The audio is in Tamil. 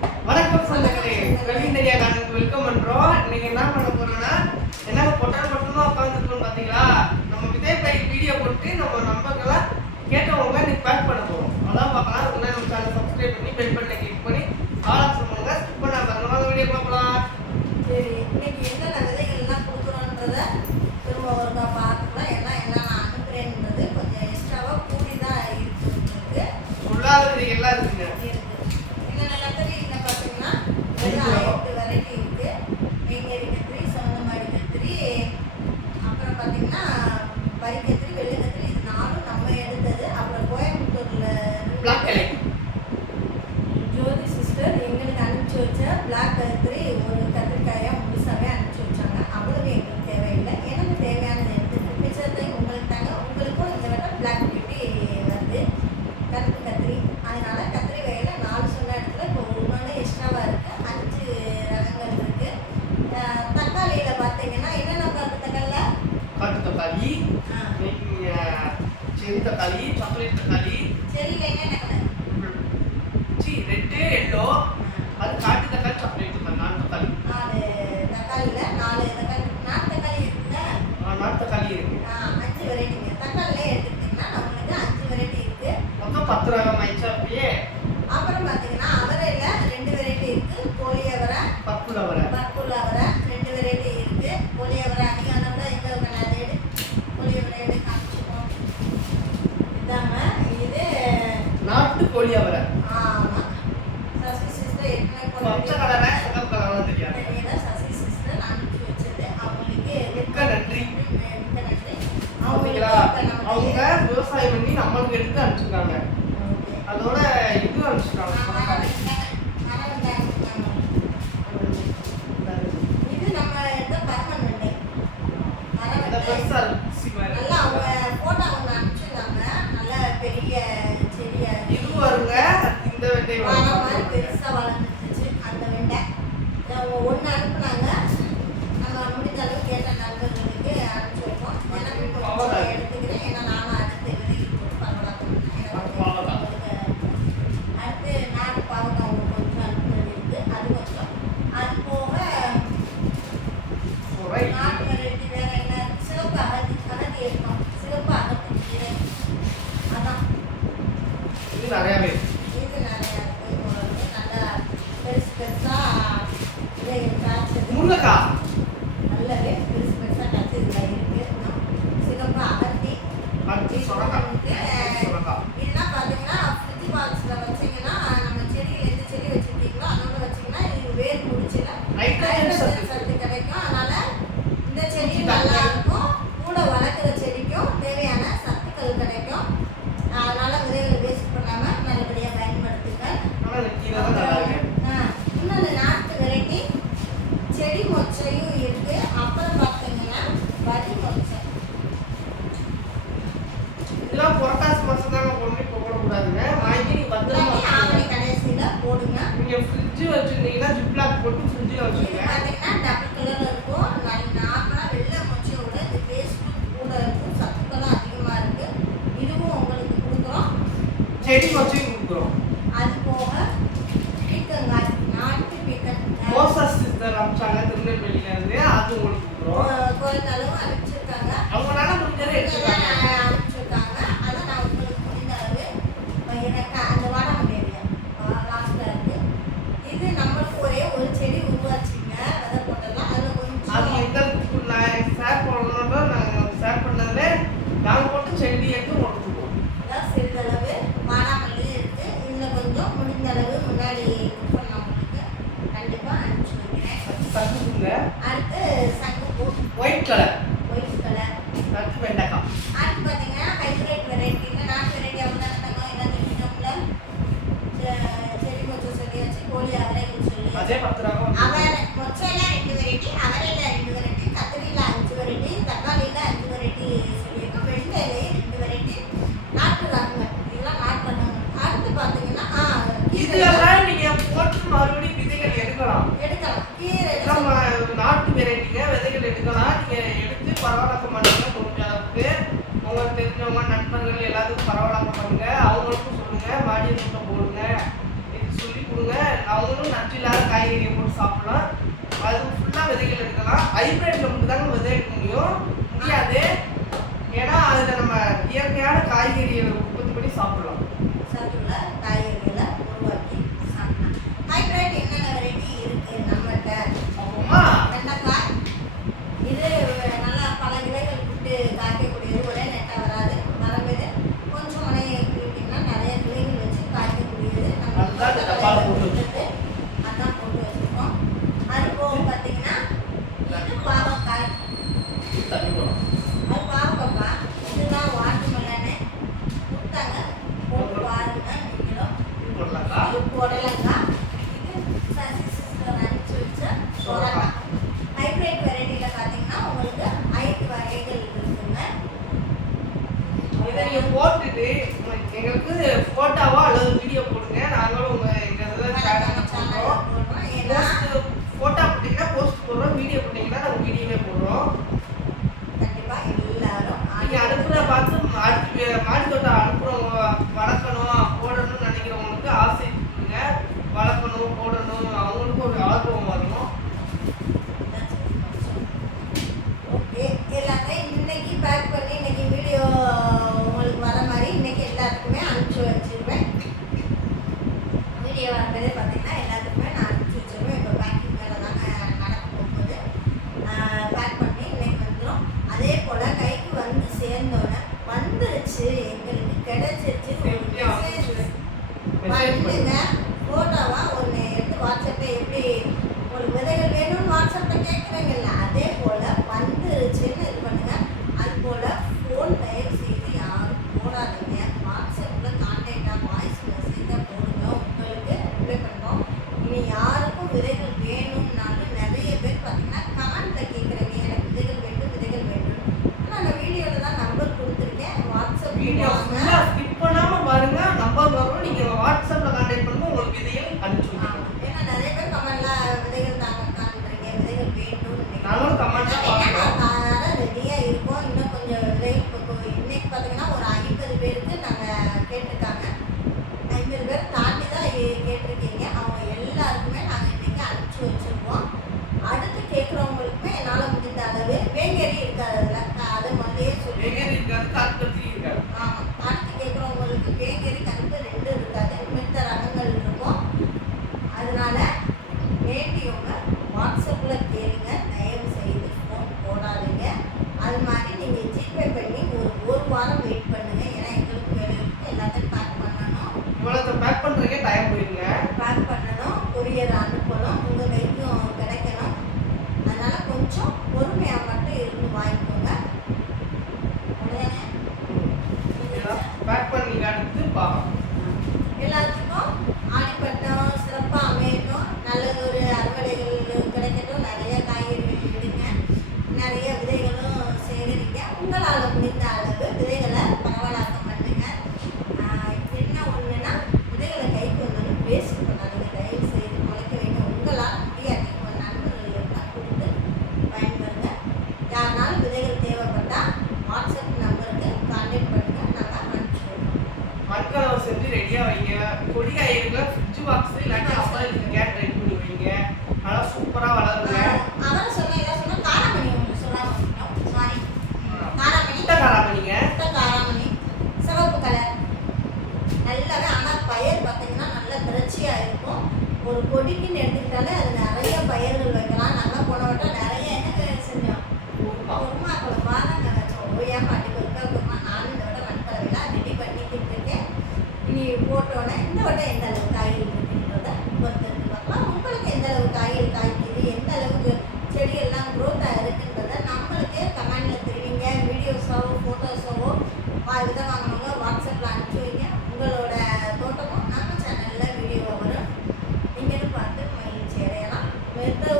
வணக்கம் சொல்லுங்களே பிரவீன் தெரியா நாங்கள் வெல்கம் பண்ணுறோம் இன்னைக்கு என்ன பண்ண போறோம்னா என்ன பொட்டல் பொட்டலமாக உட்காந்துருக்கோம் பார்த்தீங்களா நம்ம விஜய் பை வீடியோ போட்டு நம்ம நம்பர்களாக கேட்டவங்க இன்னைக்கு பேக் பண்ண போகிறோம் அதான் பார்க்கலாம். அதுக்குள்ளே நம்ம சேனல் சப்ஸ்கிரைப் பண்ணி பெல் பண்ணி கிளிக் பண்ணி காலம் ஆப்ஷன் பண்ணுங்க ஸ்கிப் பண்ணாம நம்ம வீடியோ பார்க்கலாம் சரி இன்னைக்கு என்ன पूरा हो रहा है cá. ஃப்ரிட்ஜ் வச்சிருந்தீங்கன்னா ஜிப்லாக் போட்டு ஃப்ரிட்ஜில் வச்சுருங்க. பார்த்தீங்கன்னா டபுள் கலர் இருக்கும். நார்மலாக வெள்ளை மொச்சையோட இது டேஸ்ட் கூட இருக்கும். சத்துக்கெல்லாம் அதிகமாக இருக்குது இதுவும் உங்களுக்கு கொடுக்குறோம். செடி மொச்சையும் கொடுக்குறோம். அது போக பீக்கங்காய் நாட்டு பீக்கன் மோசஸ் சிஸ்டர் அமிச்சாங்க திருநெல்வேலியிலேருந்து அது உங்களுக்கு அளவு அனுப்பிச்சிருக்காங்க அவங்களால முடிஞ்சதை எடுத்துக்காங்க சங்குங்க அடுத்து சங்கு ஒயிட் கலர் ஒயிட் கலர் அடுத்து வெண்டைக்காய். அடுத்து பார்த்தீங்கன்னா ஹைப்ரிட் வெரைட்டியில் நாட்டு வெரைட்டி அவங்க தங்கம் என்ன திட்டம்ல செடி கொஞ்சம் சொல்லி வச்சு கோழி அவரை சொல்லி. அதே பத்து எல்லாத்துக்கும் பரவலாக பண்ணுங்க. அவங்களுக்கும் சொல்லுங்க. மாடியை முட்டை போடுங்க. இது சொல்லி கொடுங்க. அவங்களும் நன்றி இல்லாத காய்கறியை போட்டு சாப்பிடலாம். அது ஃபுல்லாக விதைகள் எடுக்கலாம். ஹைப்ரிட்ல மட்டும் தாங்க விதை எடுக்க முடியும். முடியாது. ஏன்னா அதில் நம்ம இயற்கையான காய்கறி மாடு ஒரு கொடிக்குன்னு எடுத்துக்கிட்டாலே அது itu